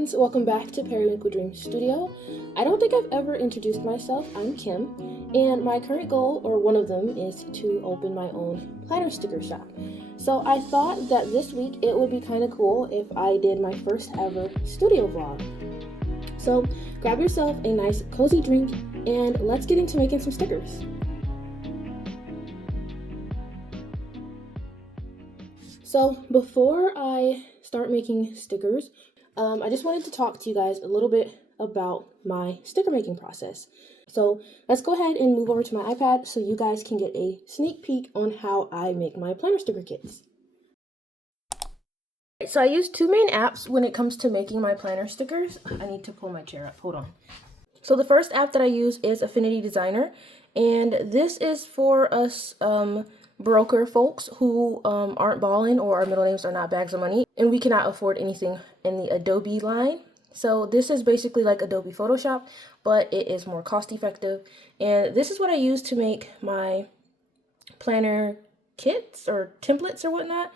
friends, welcome back to Periwinkle Dream Studio. I don't think I've ever introduced myself. I'm Kim, and my current goal, or one of them, is to open my own planner sticker shop. So I thought that this week it would be kind of cool if I did my first ever studio vlog. So grab yourself a nice cozy drink and let's get into making some stickers. So before I start making stickers, I just wanted to talk to you guys a little bit about my sticker making process. So let's go ahead and move over to my iPad so you guys can get a sneak peek on how I make my planner sticker kits. So I use two main apps when it comes to making my planner stickers. I need to pull my chair up, hold on. So the first app that I use is Affinity Designer, and this is for us broker folks who aren't ballin' or our middle names are not bags of money and we cannot afford anything in the Adobe line. So this is basically like Adobe Photoshop, but it is more cost effective. And this is what I use to make my planner kits or templates or whatnot.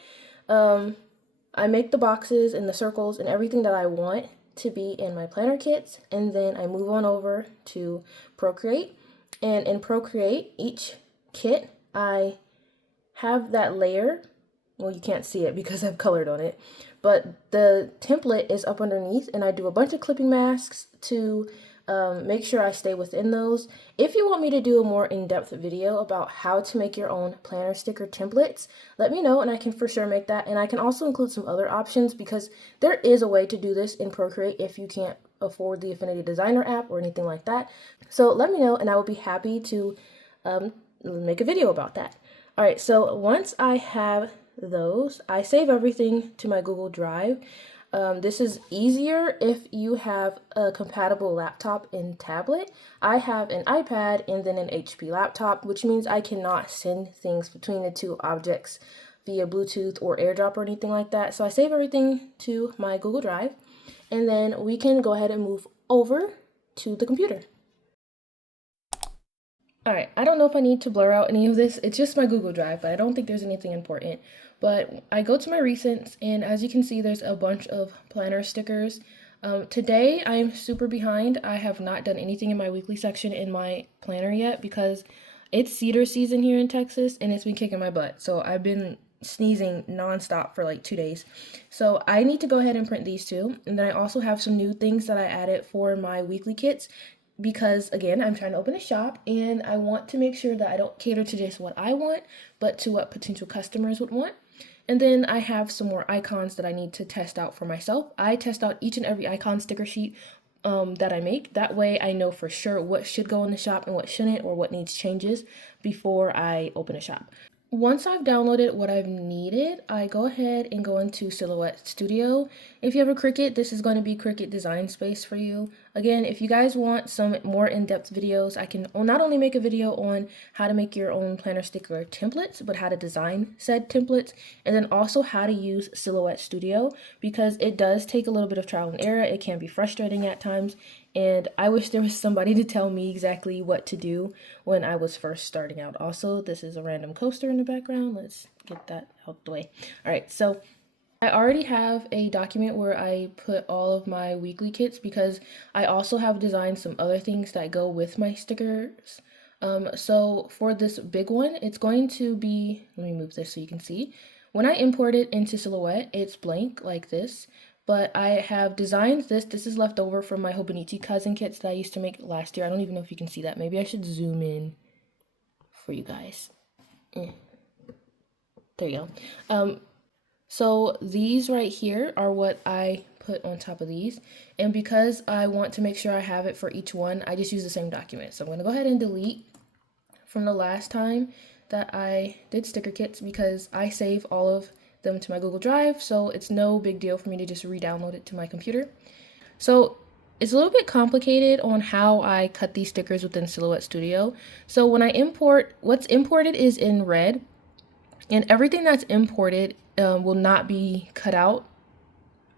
I make the boxes and the circles and everything that I want to be in my planner kits, and then I move on over to Procreate. And in Procreate, each kit I have that layer. Well, you can't see it because I've colored on it, but the template is up underneath, and I do a bunch of clipping masks to make sure I stay within those. If you want me to do a more in-depth video about how to make your own planner sticker templates, let me know and I can for sure make that. And I can also include some other options because there is a way to do this in Procreate if you can't afford the Affinity Designer app or anything like that. So let me know and I will be happy to make a video about that. All right, so once I have those, I save everything to my Google Drive. This is easier if you have a compatible laptop and tablet. I have an iPad and then an HP laptop, which means I cannot send things between the two objects via Bluetooth or AirDrop or anything like that. So I save everything to my Google Drive, and then we can go ahead and move over to the computer. Alright, I don't know if I need to blur out any of this. It's just my Google Drive, but I don't think there's anything important. But I go to my recents, and as you can see, there's a bunch of planner stickers. Today, I'm super behind. I have not done anything in my weekly section in my planner yet because it's cedar season here in Texas, and it's been kicking my butt. So I've been sneezing nonstop for like 2 days. So I need to go ahead and print these two. And then I also have some new things that I added for my weekly kits, because again, I'm trying to open a shop and I want to make sure that I don't cater to just what I want, but to what potential customers would want. And then I have some more icons that I need to test out for myself. I test out each and every icon sticker sheet that I make. That way I know for sure what should go in the shop and what shouldn't, or what needs changes before I open a shop. Once I've downloaded what I've needed, I go ahead and go into Silhouette Studio. If you have a Cricut, this is going to be Cricut Design Space for you. Again, if you guys want some more in-depth videos, I can not only make a video on how to make your own planner sticker templates, but how to design said templates, and then also how to use Silhouette Studio, because it does take a little bit of trial and error. It can be frustrating at times, and I wish there was somebody to tell me exactly what to do when I was first starting out. Also, this is a random coaster in the background. Let's get that out the way. All right, so I already have a document where I put all of my weekly kits because I also have designed some other things that go with my stickers. So for this big one, it's going to be, let me move this so you can see. When I import it into Silhouette, it's blank like this. But I have designed this. This is left over from my hobonichi cousin kits that I used to make last year. I don't even know if you can see that. Maybe I should zoom in for you guys. There you go. So these right here are what I put on top of these. And because I want to make sure I have it for each one, I just use the same document. So I'm going to go ahead and delete from the last time that I did sticker kits because I save all of them to my Google Drive, so it's no big deal for me to just re-download it to my computer. So it's a little bit complicated on how I cut these stickers within Silhouette Studio. So when I import, what's imported is in red, and everything that's imported will not be cut out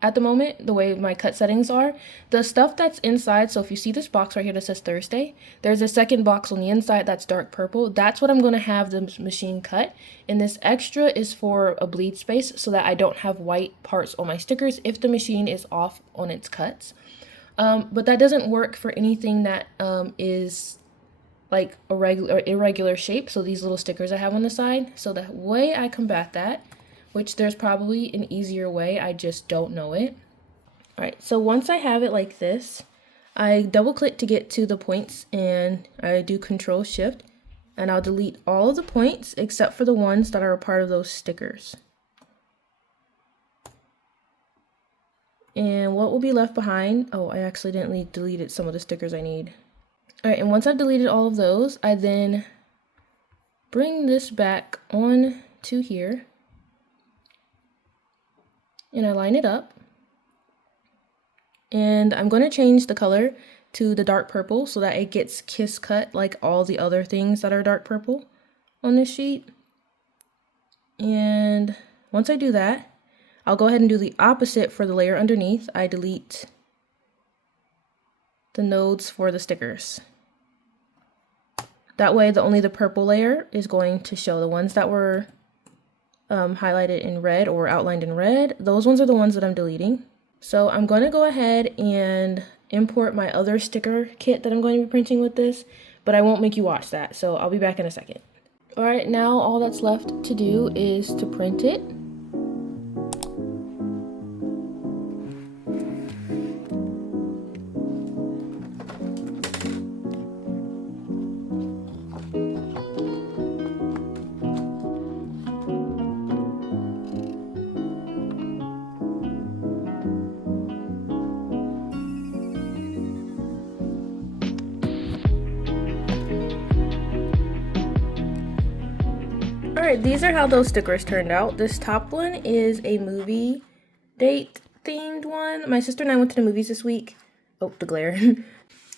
at the moment, the way my cut settings are. The stuff that's inside, so if you see this box right here that says Thursday, there's a second box on the inside that's dark purple. That's what I'm going to have the machine cut. And this extra is for a bleed space so that I don't have white parts on my stickers if the machine is off on its cuts. But that doesn't work for anything that is like a regular or irregular shape. So these little stickers I have on the side. So the way I combat that, which there's probably an easier way, I just don't know it. All right, so once I have it like this, I double click to get to the points and I do Control Shift and I'll delete all of the points except for the ones that are a part of those stickers. And what will be left behind, oh, I accidentally deleted some of the stickers I need. All right, and once I've deleted all of those, I then bring this back on to here and I line it up. And I'm going to change the color to the dark purple so that it gets kiss cut like all the other things that are dark purple on this sheet. And once I do that, I'll go ahead and do the opposite for the layer underneath. I delete the nodes for the stickers. That way, only the purple layer is going to show. The ones that were highlighted in red or outlined in red, those ones are the ones that I'm deleting. So I'm going to go ahead and import my other sticker kit that I'm going to be printing with this, but I won't make you watch that, so I'll be back in a second. All right, now all that's left to do is to print it. Alright, these are how those stickers turned out. This top one is a movie date themed one. My sister and I went to the movies this week. Oh, the glare.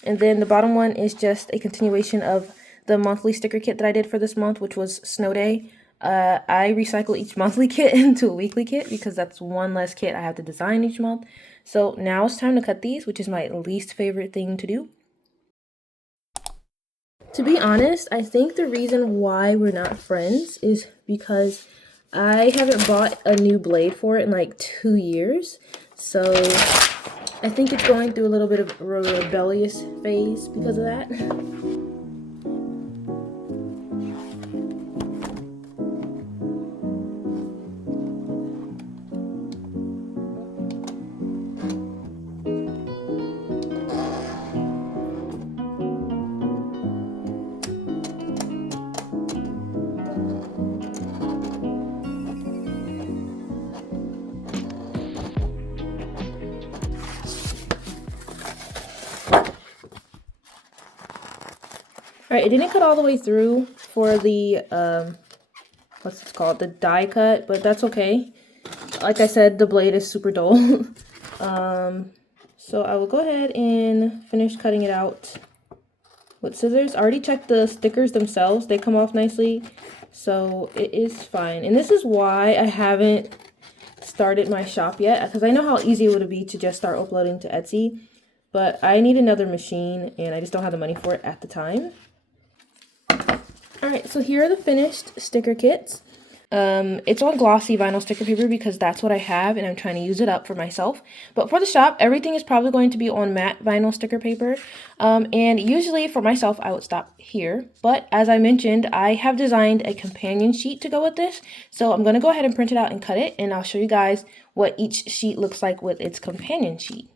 And then the bottom one is just a continuation of the monthly sticker kit that I did for this month, which was Snow Day. I recycle each monthly kit into a weekly kit because that's one less kit I have to design each month. So now it's time to cut these, which is my least favorite thing to do. To be honest, I think the reason why we're not friends is because I haven't bought a new blade for it in like 2 years. So I think it's going through a little bit of a rebellious phase because of that. Alright, it didn't cut all the way through for the, what's it called, the die cut, but that's okay. Like I said, the blade is super dull. So I will go ahead and finish cutting it out with scissors. I already checked the stickers themselves. They come off nicely, so it is fine. And this is why I haven't started my shop yet, because I know how easy it would be to just start uploading to Etsy, but I need another machine, and I just don't have the money for it at the time. Alright, so here are the finished sticker kits. It's on glossy vinyl sticker paper because that's what I have and I'm trying to use it up for myself. But for the shop, everything is probably going to be on matte vinyl sticker paper. And usually for myself, I would stop here. But as I mentioned, I have designed a companion sheet to go with this. So I'm going to go ahead and print it out and cut it. And I'll show you guys what each sheet looks like with its companion sheet.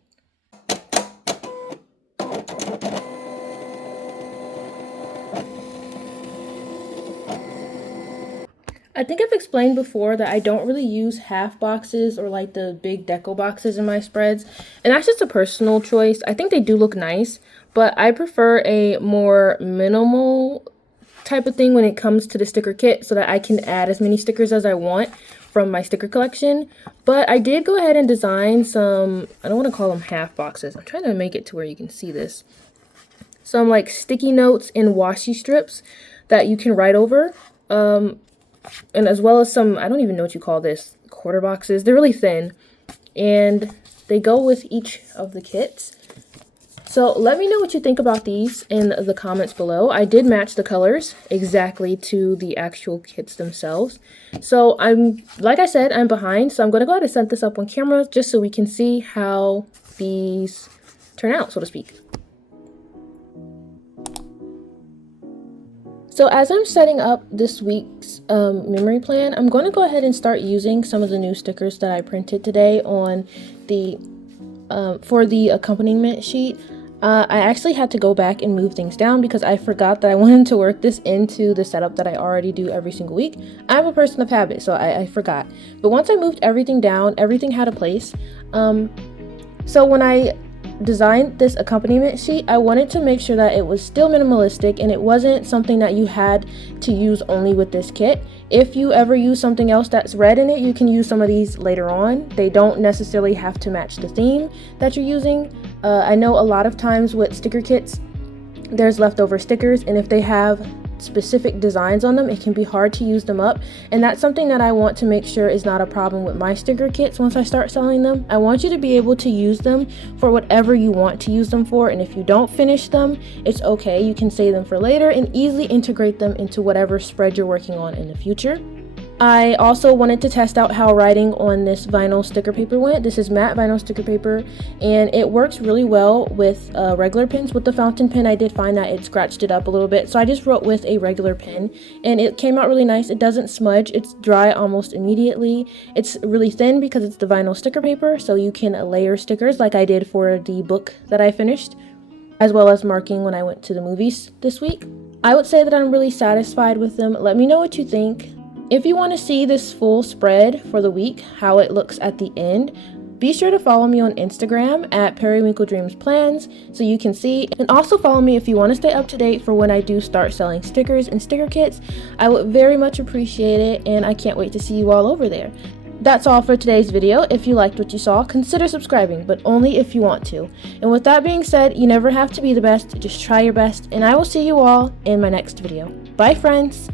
I think I've explained before that I don't really use half boxes or like the big deco boxes in my spreads. And that's just a personal choice. I think they do look nice, but I prefer a more minimal type of thing when it comes to the sticker kit so that I can add as many stickers as I want from my sticker collection. But I did go ahead and design some, I don't want to call them half boxes. I'm trying to make it to where you can see this. Some like sticky notes and washi strips that you can write over. And as well as some, I don't even know what you call this, quarter boxes. They're really thin. and they go with each of the kits. So let me know what you think about these in the comments below. I did match the colors exactly to the actual kits themselves. So like I said, I'm behind, so I'm going to go ahead and set this up on camera just so we can see how these turn out, so to speak. So as I'm setting up this week's memory plan, I'm going to go ahead and start using some of the new stickers that I printed today on the for the accompaniment sheet. I actually had to go back and move things down because I forgot that I wanted to work this into the setup that I already do every single week. I'm a person of habit, so I forgot. But once I moved everything down, everything had a place. So when I designed this accompaniment sheet, I wanted to make sure that it was still minimalistic and it wasn't something that you had to use only with this kit. If you ever use something else that's red in it, you can use some of these later on. They don't necessarily have to match the theme that you're using. I know a lot of times with sticker kits, there's leftover stickers, and if they have specific designs on them, it can be hard to use them up, and that's something that I want to make sure is not a problem with my sticker kits once I start selling them. I want you to be able to use them for whatever you want to use them for, and if you don't finish them, it's okay. You can save them for later and easily integrate them into whatever spread you're working on in the future. I also wanted to test out how writing on this vinyl sticker paper went. This is matte vinyl sticker paper, and it works really well with regular pens. With the fountain pen, I did find that it scratched it up a little bit, so I just wrote with a regular pen, and it came out really nice. It doesn't smudge. It's dry almost immediately. It's really thin because it's the vinyl sticker paper, so you can layer stickers like I did for the book that I finished, as well as marking when I went to the movies this week. I would say that I'm really satisfied with them. Let me know what you think. If you want to see this full spread for the week, how it looks at the end, be sure to follow me on Instagram at Periwinkle Dreams Plans so you can see, and also follow me if you want to stay up to date for when I do start selling stickers and sticker kits. I would very much appreciate it, and I can't wait to see you all over there. That's all for today's video. If you liked what you saw, consider subscribing, but only if you want to. And with that being said, you never have to be the best, just try your best, and I will see you all in my next video. Bye friends!